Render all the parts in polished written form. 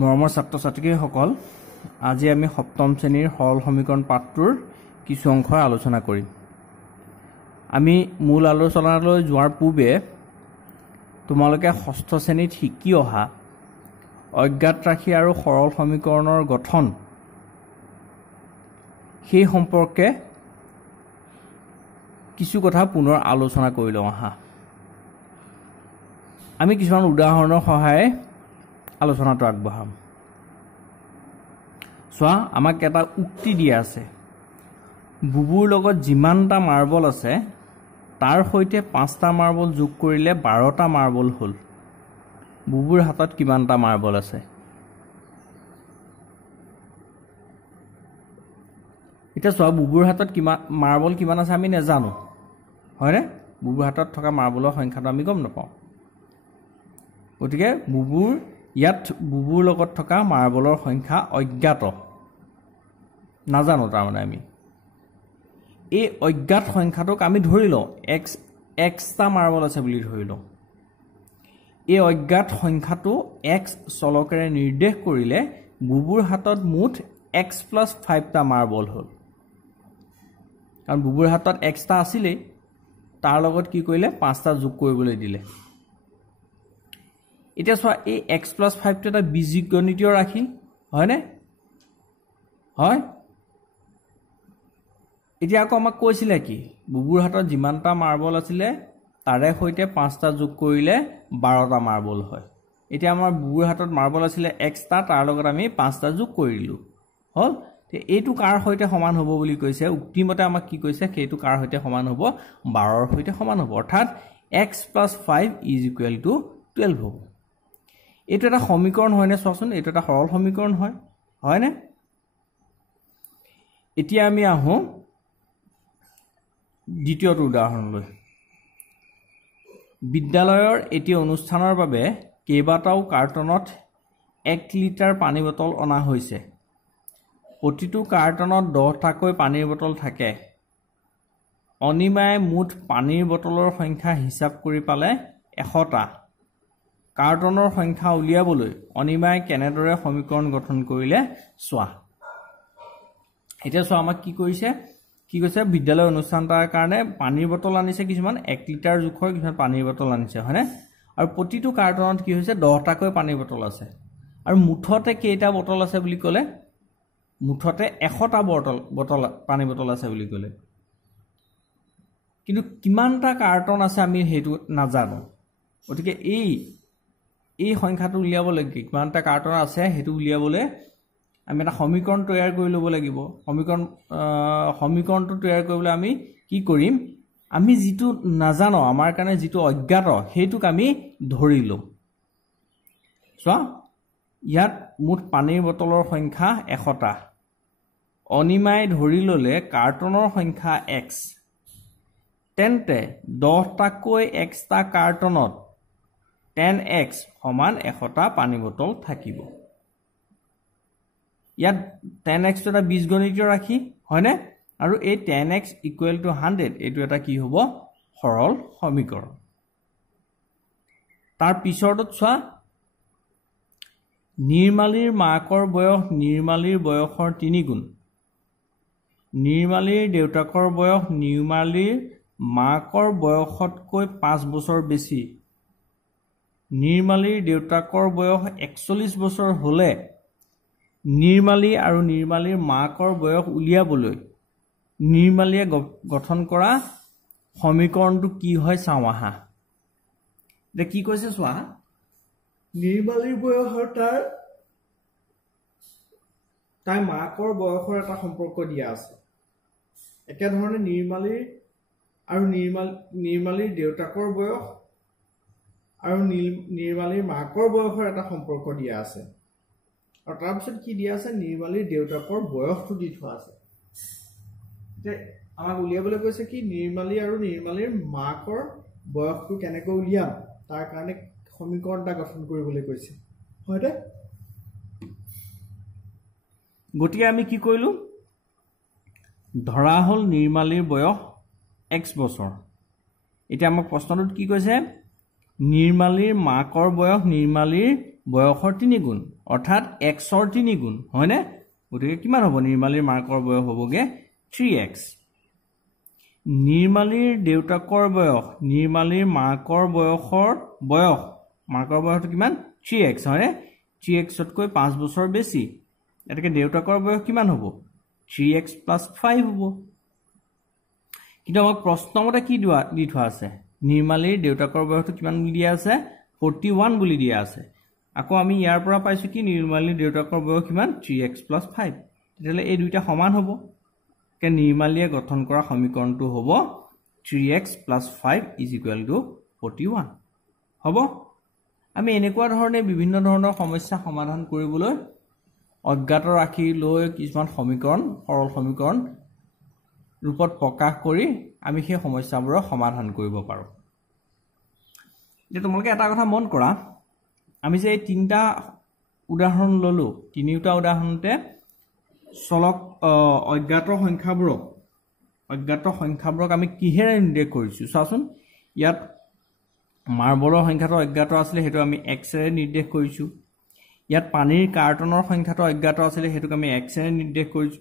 মৰমৰ ছাত্ৰ ছাত্ৰীসকল আজি আমি সপ্তম শ্ৰেণীৰ সৰল সমীকৰণ পাঠটোৰ কিছু অংশ আলোচনা কৰিম। আমি মূল আলোচনালৈ যোৱাৰ পূৰ্বে তোমালোকে ষষ্ঠ শ্ৰেণীত শিকি অহা অজ্ঞাত ৰাশি আৰু সৰল সমীকৰণৰ গঠন সেই সম্পৰ্কে কিছু কথা পুনৰ আলোচনা কৰি লওঁ আহা। আমি কিছুমান উদাহৰণৰ সহায়ে আলোচনাটো আগবঢ়াম। চোৱা, আমাক এটা উক্তি দিয়া আছে, বুবুৰ লগত যিমানটা মাৰ্বল আছে তাৰ সৈতে 5টা মাৰ্বল যোগ কৰিলে 12টা মাৰ্বল হ'ল। বুবুৰ হাতত কিমানটা মাৰ্বল আছে? এতিয়া চোৱা, বুবুৰ হাতত মাৰ্বল কিমান আছে আমি নাজানো, হয়নে? বুবুৰ হাতত থকা মাৰ্বলৰ সংখ্যাটো আমি গম নাপাওঁ। গতিকে বুবুৰ লগত থকা মাৰ্বলৰ সংখ্যা অজ্ঞাত, নাজানো। তাৰমানে আমি এই অজ্ঞাত সংখ্যাটোক আমি ধৰি লওঁ এক্সটা মাৰ্বল আছে বুলি ধৰি লওঁ। এই অজ্ঞাত সংখ্যাটো এক্স চলকেৰে নিৰ্দেশ কৰিলে বুবুৰ হাতত মুঠ x+5টা মাৰ্বল হ'ল। কাৰণ বুবুৰ হাতত এক্সটা আছিলেই, তাৰ লগত কি কৰিলে 5টা যোগ কৰিবলৈ দিলে। এতিয়া চোৱা, এই x+5টো এটা বীজগণিতীয় ৰাশি, হয়নে? হয়। এতিয়া আকৌ আমাক কৈছিলে কি, বুবুৰ হাতত যিমানটা মাৰ্বল আছিলে তাৰে সৈতে 5টা যোগ কৰিলে 12টা মাৰ্বল হয়। এতিয়া আমাৰ বুবুৰ হাতত মাৰ্বল আছিলে এক্সটা, তাৰ লগত আমি 5টা যোগ কৰি দিলোঁ, হ'ল। এইটো কাৰ সৈতে সমান হ'ব বুলি কৈছে? উক্তিমতে আমাক কি কৈছে, সেইটো কাৰ সৈতে সমান হ'ব? 12ৰ সৈতে সমান হ'ব। অৰ্থাৎ x+5 = 12 হ'ব। এইটো এটা সমীকৰণ হয়নে? চোৱাচোন, এইটো এটা সৰল সমীকৰণ হয়, হয়নে? এতিয়া আমি আহোঁ দ্বিতীয়টো উদাহৰণলৈ। বিদ্যালয়ৰ এটি অনুষ্ঠানৰ বাবে কেইবাটাও কাৰ্টনত 1 লিটাৰ পানী বটল অনা হৈছে। প্ৰতিটো কাৰ্টনত 10টাকৈ পানীৰ বটল থাকে। অনিমাই মুঠ পানীৰ বটলৰ সংখ্যা হিচাপ কৰি পালে 100টা। কাৰ্টনৰ সংখ্যা উলিয়াবলৈ অনিমাই কেনেদৰে সমীকৰণ গঠন কৰিলে চোৱা। এতিয়া চোৱা, আমাক কি কৈছে, বিদ্যালয় অনুষ্ঠান এটাৰ কাৰণে পানীৰ বটল আনিছে কিছুমান, 1 লিটাৰ জোখৰ কিছুমান পানীৰ বটল আনিছে, হয়নে? আৰু প্ৰতিটো কাৰ্টনত কি হৈছে, 10টাকৈ পানীৰ বটল আছে। আৰু মুঠতে কেইটা বটল আছে বুলি ক'লে? মুঠতে 100টা পানী বটল আছে বুলি ক'লে। কিন্তু কিমানটা কাৰ্টন আছে আমি সেইটো নাজানো। গতিকে এই সংখ্যাটো উলিয়াবলৈ, কিমানটা কাৰ্টন আছে সেইটো উলিয়াবলৈ আমি এটা সমীকৰণ তৈয়াৰ কৰি ল'ব লাগিব। সমীকৰণটো তৈয়াৰ কৰিবলৈ আমি কি কৰিম? আমি যিটো নাজানো, আমাৰ কাৰণে যিটো অজ্ঞাত, সেইটোক আমি ধৰি লওঁ। চোৱা, ইয়াত মুঠ পানীৰ বটলৰ সংখ্যা 100টা। অনিমাই ধৰি ল'লে কাৰ্টনৰ সংখ্যা x। তেন্তে 10টাকৈ এক্সটা কাৰ্টনত 10x = 100টা পানী বটল থাকিব। ইয়াত 10x এটা বীজগণিতীয় ৰাশি, হয়নে? আৰু এই 10x = 100 এইটো এটা কি হ'ব? সৰল সমীকৰণ। তাৰ পিছৰটোত চোৱা, নিৰ্মালীৰ মাকৰ বয়স নিৰ্মালীৰ বয়সৰ 3 গুণ। নিৰ্মালীৰ দেউতাকৰ বয়স নিৰ্মালীৰ মাকৰ বয়সতকৈ 5 বছৰ বেছি। নিৰ্মালীৰ দেউতাকৰ বয়স 41 বছৰ হ'লে নিৰ্মালী আৰু নিৰ্মালীৰ মাকৰ বয়স উলিয়াবলৈ নিৰ্মালীয়ে গঠন কৰা সমীকৰণটো কি হয় চাওঁ আহা। এতিয়া কি কৈছে চোৱা, নিৰ্মালীৰ বয়সৰ তাই মাকৰ বয়সৰ এটা সম্পৰ্ক দিয়া আছে। একেধৰণে নিৰ্মালীৰ দেউতাকৰ বয়স আৰু নিৰ্মালীৰ মাকৰ বয়সৰ এটা সম্পৰ্ক দিয়া আছে। আৰু তাৰপিছত কি দিয়া আছে? নিৰ্মালীৰ দেউতাকৰ বয়সটো দি থোৱা আছে। এতিয়া আমাক উলিয়াবলৈ কৈছে কি, নিৰ্মালী আৰু নিৰ্মালীৰ মাকৰ বয়সটো কেনেকৈ উলিয়াম, তাৰ কাৰণে সমীকৰণ এটা গঠন কৰিবলৈ কৈছে, হয়নে? গতিকে আমি কি কৰিলোঁ, ধৰা হ'ল নিৰ্মালীৰ বয়স x বছৰ। এতিয়া আমাক প্ৰশ্নটোত কি কৈছে, নিৰ্মালীৰ মাকৰ বয়স নিৰ্মালীৰ বয়সৰ 3 গুণ অৰ্থাৎ xৰ 3 গুণ হয়নে গতিকে কিমান হ'ব নিৰ্মালীৰ মাকৰ বয়স হ'বগে 3x নিৰ্মালীৰ দেউতাকৰ বয়স নিৰ্মালীৰ মাকৰ বয়সটো কিমান 3x হয়নে 3x তকৈ 5 বছৰ বেছি এটাকে দেউতাকৰ বয়স কিমান হ'ব 3x + 5 হ'ব কিন্তু আমাক প্ৰশ্নমতে কি দি থোৱা আছে নিৰ্মালীৰ দেউতাকৰ বয়সটো কিমান বুলি দিয়া আছে 41 বুলি দিয়া আছে আকৌ আমি ইয়াৰ পৰা পাইছো কি নিৰ্মালীৰ দেউতাকৰ বয়স কিমান 3x + 5 তেতিয়ালে এই দুইটা সমান হ'ব কে নিৰ্মালীয়ে গঠন কৰা সমীকৰণটো হ'ব 3x + 5 = 41 হ'ব আমি এনেকুৱা ধৰণে বিভিন্ন ধৰণৰ সমস্যা সমাধান কৰিবলৈ অজ্ঞাত ৰাখি লৈ কিছুমান সমীকৰণ সৰল সমীকৰণ ৰূপত প্ৰকাশ কৰি আমি সেই সমস্যাবোৰৰ সমাধান কৰিব পাৰোঁ যে তোমালোকে এটা কথা মন কৰা আমি যে এই তিনটা উদাহৰণ ললো তিনিটা উদাহৰণতে চলক অজ্ঞাত সংখ্যাবোৰক আমি কিহেৰে নিৰ্দেশ কৰিছো চাচোন ইয়াত মাৰ্বলৰ সংখ্যাটো অজ্ঞাত আছিল হেতু আমি x ৰে নিৰ্দেশ কৰিছো ইয়াত পানীৰ কাৰ্টনৰ সংখ্যাটো অজ্ঞাত আছিল হেতুক আমি x ৰে নিৰ্দেশ কৰিছো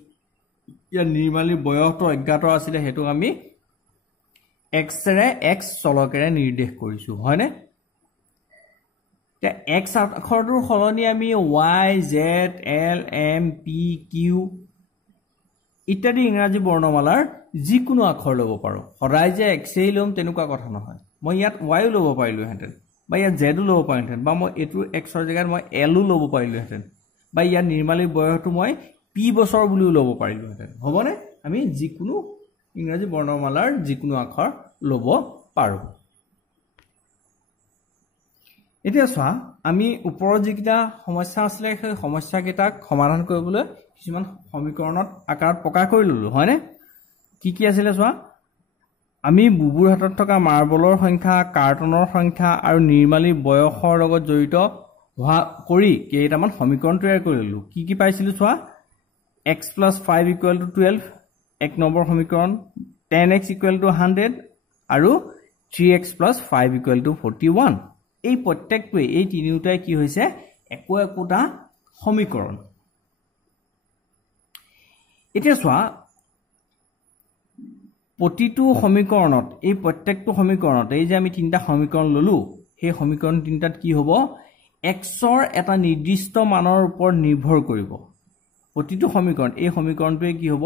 ইয়াত নিৰ্মালীৰ বয়সটো অজ্ঞাত আছিল হেতুক আমি x ৰে x চলকেৰে নিৰ্দেশ কৰিছো হয়নে তে x আখৰটোৰ সলনি আমি y z l m p q ইত্যাদি ইংৰাজী বৰ্ণমালাৰ যিকোনো আখৰ ল'ব পাৰো সদায় যে x এই লম তেনেকুৱা কথা নহয় মই ইয়াত y ল'ব পাৰিলো হেতেন বা ইয়াত z ল'ব পাৰিলো হেতেন বা মই এটো x ৰ জায়গাত মই l ল'ব পাৰিলো হেতেন বা ইয়াত নিৰ্মালীৰ বয়সটো মই p বছৰ বুলিও ল'ব পাৰিলো হেতেন হ'বনে আমি যিকোনো ইংৰাজী বৰ্ণমালাৰ যিকোনো আখৰ ল'ব পাৰো এতিয়া চোৱা আমি ওপৰৰ যিকিটা সমস্যা আছিল সেই সমস্যাকেইটাক সমাধান কৰিবলৈ কিছুমান সমীকৰণত আকাৰত প্ৰকাশ কৰি ললো হয়নে কি আছিল চোৱা আমি বুবুৰ হাতত থকা মাৰ্বলৰ সংখ্যা কাৰ্টনৰ সংখ্যা আৰু নিৰ্মালীৰ বয়সৰ লগত জড়িত হোৱা কৰি কেইটামান সমীকৰণ তৈয়াৰ কৰি ললো কি পাইছিলো চোৱা x + 5 = 12 এক নম্বৰ সমীকৰণ 10x = 100 আৰু 3x + 5 = 41 এই প্ৰত্যেকটোৱে এই তিনিটাই কি হৈছে একোটা সমীকৰণ এতিয়া চোৱা প্ৰতিটো সমীকৰণত এই প্ৰত্যেকটো সমীকৰণত এই যে আমি তিনিটা সমীকৰণ ললো সেই সমীকৰণ তিনিটাত কি হ'ব x ৰ এটা নিৰ্দিষ্ট মানৰ ওপৰত নিৰ্ভৰ কৰিব প্ৰতিটো সমীকৰণ এই সমীকৰণটোৱে কি হ'ব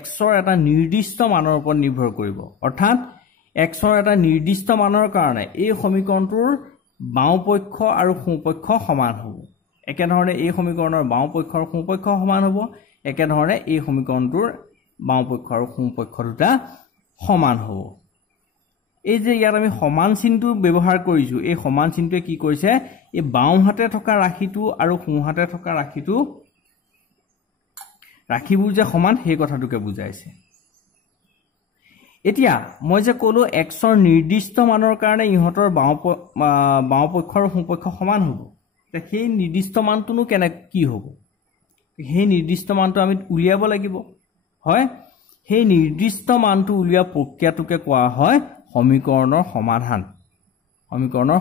x ৰ এটা নিৰ্দিষ্ট মানৰ ওপৰত নিৰ্ভৰ কৰিব অৰ্থাৎ x ৰ এটা নিৰ্দিষ্ট মানৰ কাৰণে এই সমীকৰণটোৰ বাওঁপক্ষ আৰু সোঁপক্ষ সমান হ'ব একেধৰণে এই সমীকৰণৰ বাওঁপক্ষ আৰু সোঁপক্ষ সমান হ'ব একেধৰণে এই সমীকৰণটোৰ বাওঁপক্ষ আৰু সোঁপক্ষ দুটা সমান হ'ব এই যে ইয়াত আমি সমান চিহ্নটো ব্যৱহাৰ কৰিছো এই সমান চিহ্নটোৱে কি কৰিছে এই বাওঁহাতে থকা ৰাশিটো আৰু সোঁহাতে থকা ৰাশিবোৰ যে সমান সেই কথাটোকে বুজাইছে এতিয়া মই যে ক'লো x ৰ নিৰ্দিষ্ট মানৰ কাৰণে ইহঁতৰ বাওঁপক্ষ আৰু সোঁপক্ষ সমান হ'ব তে সেই নিৰ্দিষ্ট মানটোনো কি হ'ব সেই নিৰ্দিষ্ট মানটো আমি উলিয়াব লাগিব হয় সেই নিৰ্দিষ্ট মানটো উলিয়া প্ৰক্ৰিয়াটোকে কোৱা হয় সমীকৰণৰ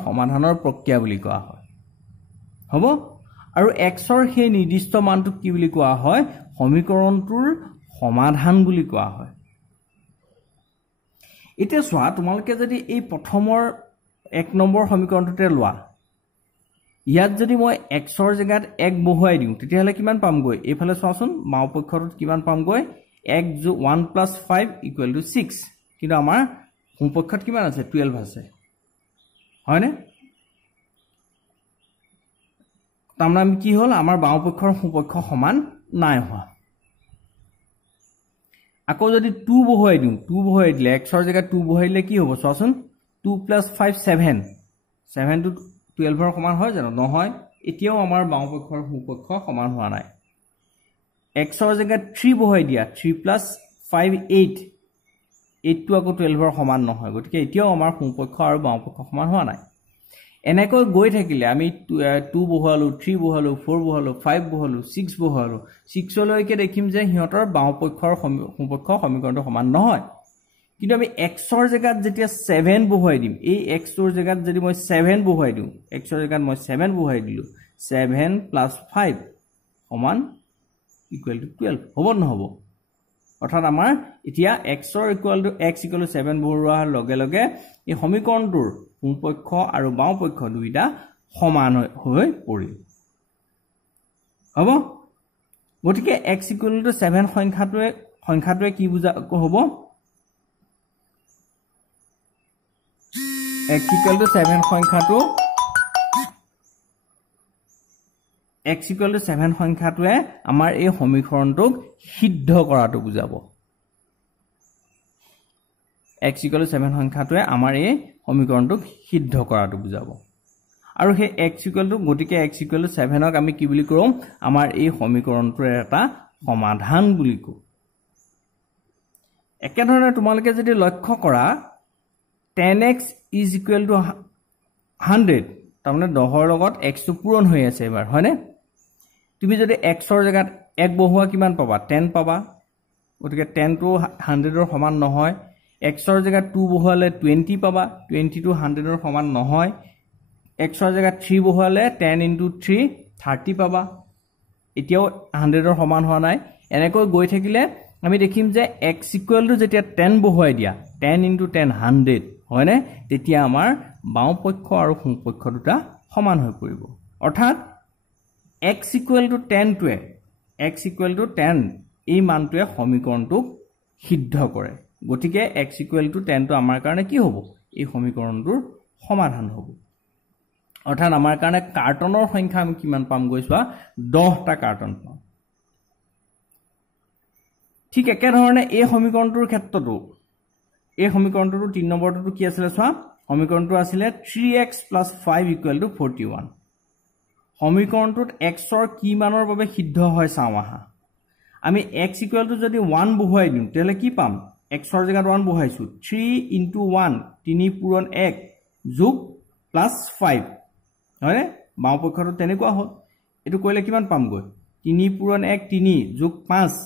সমাধানৰ প্ৰক্ৰিয়া বুলি কোৱা হয় হ'ব আৰু x ৰ সেই নিৰ্দিষ্ট মানটো কি বুলি কোৱা হয় সমীকৰণটোৰ সমাধান বুলি কোৱা হয় এতিয়া চোৱা তোমালোকে যদি এই প্ৰথমৰ 1 নম্বৰ সমীকৰণটোতে লোৱা ইয়াত যদি মই x ৰ জায়গাত 1 বহুৱাই দিওঁ তেতিয়াহলে কিমান পামগৈ এইফালে চোৱাচোন বাওঁপক্ষটোত কিমান পামগৈ 1 + 1 + 5 = 6 কিন্তু আমাৰ সোঁপক্ষত কিমান আছে 12 আছে হয়নে তাৰমানে আমি কি হ'ল আমাৰ বাওঁপক্ষ আৰু সোঁপক্ষ সমান নাই হোৱা আকৌ যদি 2 বহুৱাই দিওঁ 2 বহুৱাই দিলে x ৰ জায়গাত 2 বহুৱাই দিলে কি হ'ব চোৱাচোন 2 + 5 7 7 টো 12 ৰ সমান হয় জানো নহয় এতিয়াও আমাৰ বাওঁপক্ষ আৰু সোঁপক্ষ সমান হোৱা নাই x ৰ জায়গাত 3 বহুৱাই দিয়া 3 + 5 8 8 টো আকৌ 12 ৰ সমান নহয় গতিকে এতিয়াও আমাৰ সোঁপক্ষ আৰু বাওঁপক্ষ সমান হোৱা নাই এনেকৈ গৈ থাকিলে আমি 2 বহুৱালো 3 বহুৱালো 4 বহুৱালো 5 বহুৱালো 6 বহুৱালো 6 লৈকে দেখিম যে হিহঁতৰ বাওঁপক্ষ আৰু সোঁপক্ষ সমীকৰণটো সমান নহয় কিন্তু আমি x ৰ জায়গাত যেতিয়া 7 বহুৱাই দিম এই x ৰ জায়গাত যদি মই 7 বহুৱাই দিওঁ x ৰ জায়গাত মই 7 বহুৱাই দিলো 7 plus 5 সমান equal to 12 হ'ব নহ'ব অৰ্থাৎ আমাৰ এতিয়া x equal to 7 বহোৱাৰ লগে লগে এই সমীকৰণটোৰ সোঁপক্ষ আৰু বাওঁপক্ষ দুইটা সমান হৈ পৰিল হ'ব গতিকে x equal to 7 সংখ্যাটোৱে কি বুজা হ'ব x equal to 7 সংখ্যাটো x equal to 7 সংখ্যাটোৱে আমাৰ এই সমীকৰণটোক সিদ্ধ কৰাটো বুজাব x equal to 7 সংখ্যাটোৱে আমাৰ এই সমীকৰণটোক সিদ্ধ কৰাটো বুজাব আৰু সেই x equal to গতিকে x equal to 7ক আমি কি বুলি কওঁ আমাৰ এই সমীকৰণটোৰ এটা সমাধান বুলি কওঁ একেধৰণে তোমালোকে যদি লক্ষ্য কৰা 10x is equal to 100 তাৰমানে 10ৰ লগত x টো পূৰণ হৈ আছে এবাৰ হয়নে তুমি যদি x ৰ জাগাত 1 বহোৱা কিমান পাবা 10 পাবা গতিকে 10 টো 100 ৰ সমান নহয় x ৰ জাগাত 2 বহোৱালে 20 পাবা 20 টো 100 ৰ সমান নহয় x ৰ জাগাত 3 বহোৱালে 10 into 3 30 পাবা এতিয়াও 100 ৰ সমান হোৱা নাই এনেকৈ গৈ থাকিলে আমি দেখিম যে x equal to যেতিয়া 10 বহোৱাই দিয়া 10 into 10 100 হয়নে তেতিয়া আমাৰ বাওঁপক্ষ আৰু সোঁপক্ষ দুটা সমান হৈ পৰিব অৰ্থাৎ x equal to 10 টোৱে x equal to 10 এই মানটোৱে সমীকৰণটোক সিদ্ধ কৰে গতিকে x equal to 10 টো আমাৰ কাৰণে কি হ'ব এই সমীকৰণটোৰ সমাধান হ'ব অৰ্থাৎ আমাৰ কাৰণে কাৰ্টনৰ সংখ্যা আমি কিমান পাম গৈছোৱা 10টা কাৰ্টন পাম ঠিক একেধৰণে এই সমীকৰণটোৰ ক্ষেত্ৰতো এই সমীকৰণটোৰ 3 নম্বৰটো কি আছিল চোৱা সমীকৰণটো আছিল 3x + 5 = 41 সমীকৰণটোত x ৰ কি মানৰ বাবে সিদ্ধ হয় চাওঁ আহা আমি x = যদি 1 বহাই দিম তেলে কি পাম x ৰ জাগাত 1 বহাইছো 3 * 1 3 পূৰণ 1 যোগ +5 হয় বাওঁপক্ষটো তেনেকুৱা হ'ল এটো কইলে কিমান পাম গৈ 3 পূৰণ 1 3 যোগ 5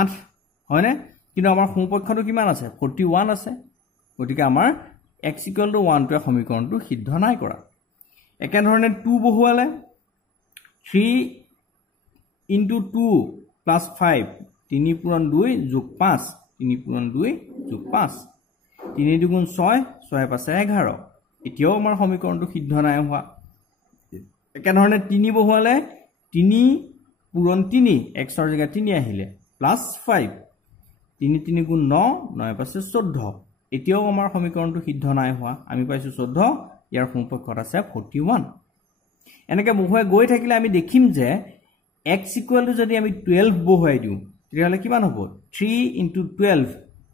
8 হয়নে কিন্তু আমাৰ সোঁপক্ষটো কিমান আছে 41 আছে গতিকে আমাৰ x = 1 টোৱে সমীকৰণটো সিদ্ধ নাই কৰা একেধৰণে 2 বহোৱালে 3 * 2 + 5 3 পূৰণ 2 যোগ 5 3 পূৰণ 2 যোগ 5 3 দুগুণ 6 6 5 11 এতিয়াও আমাৰ সমীকৰণটো সিদ্ধ নাই হোৱা একেধৰণে 3 বহোৱালে 3 পূৰণ 3 x ৰ জাগাত 3 আহিলে +5 3 3 গুণ 9 9 5 14 এতিয়াও আমাৰ সমীকৰণটো সিদ্ধ নাই হোৱা আমি পাইছো 14 ইয়াৰ সোঁপক্ষত আছে 41 এনেকৈ বহুৱাই গৈ থাকিলে আমি দেখিম যে x = যদি আমি 12 বহুৱাই দিও তেতিয়াহলে কিমান হ'ব 3 * 12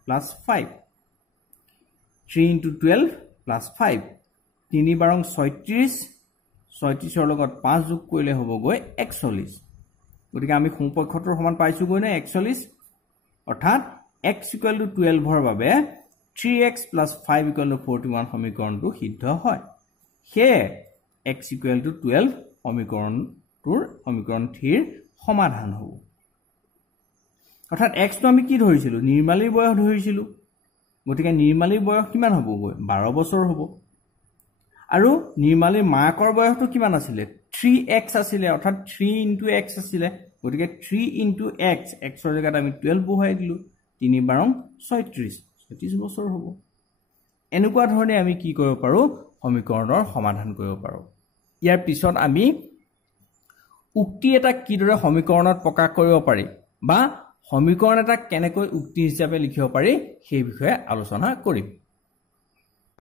+ 5 3 * 12 + 5 3 বাৰং 36 36ৰ লগত 5 যোগ কৰিলে হ'ব গৈ 41 গতিকে আমি সোঁপক্ষটোৰ সমান পাইছো গৈ না 41 অৰ্থাৎ x = 12 ৰ বাবে 3x + 5 = 41 সমীকৰণটো সিদ্ধ হয় সেয়ে x = 12 সমীকৰণ 3 সমাধান হ'ব অৰ্থাৎ x টো আমি কি ধৰিছিলো নিৰ্মালীৰ বয়স ধৰিছিলো গতিকে নিৰ্মালীৰ বয়স কিমান হ'ব গৈ 12 বছৰ হ'ব আৰু নিৰ্মালীৰ মাকৰ বয়সটো কিমান আছিল 3x আছিল অৰ্থাৎ 3 * x আছিল গতিকে 3 * x x ৰ জাগাত আমি 12 বহাই দিলো 3 বাৰং 36 বছৰ হ'ব এনেকুৱা ধৰণে আমি কি কৰিব পাৰো সমীকৰণৰ সমাধান কৰিব পাৰো ইয়াৰ পিছত আমি উক্তি এটা কিদৰে সমীকৰণত প্ৰকাশ কৰিব পাৰি বা সমীকৰণ এটা কেনেকৈ উক্তি হিচাপে লিখিব পাৰি সেই বিষয়ে আলোচনা কৰিম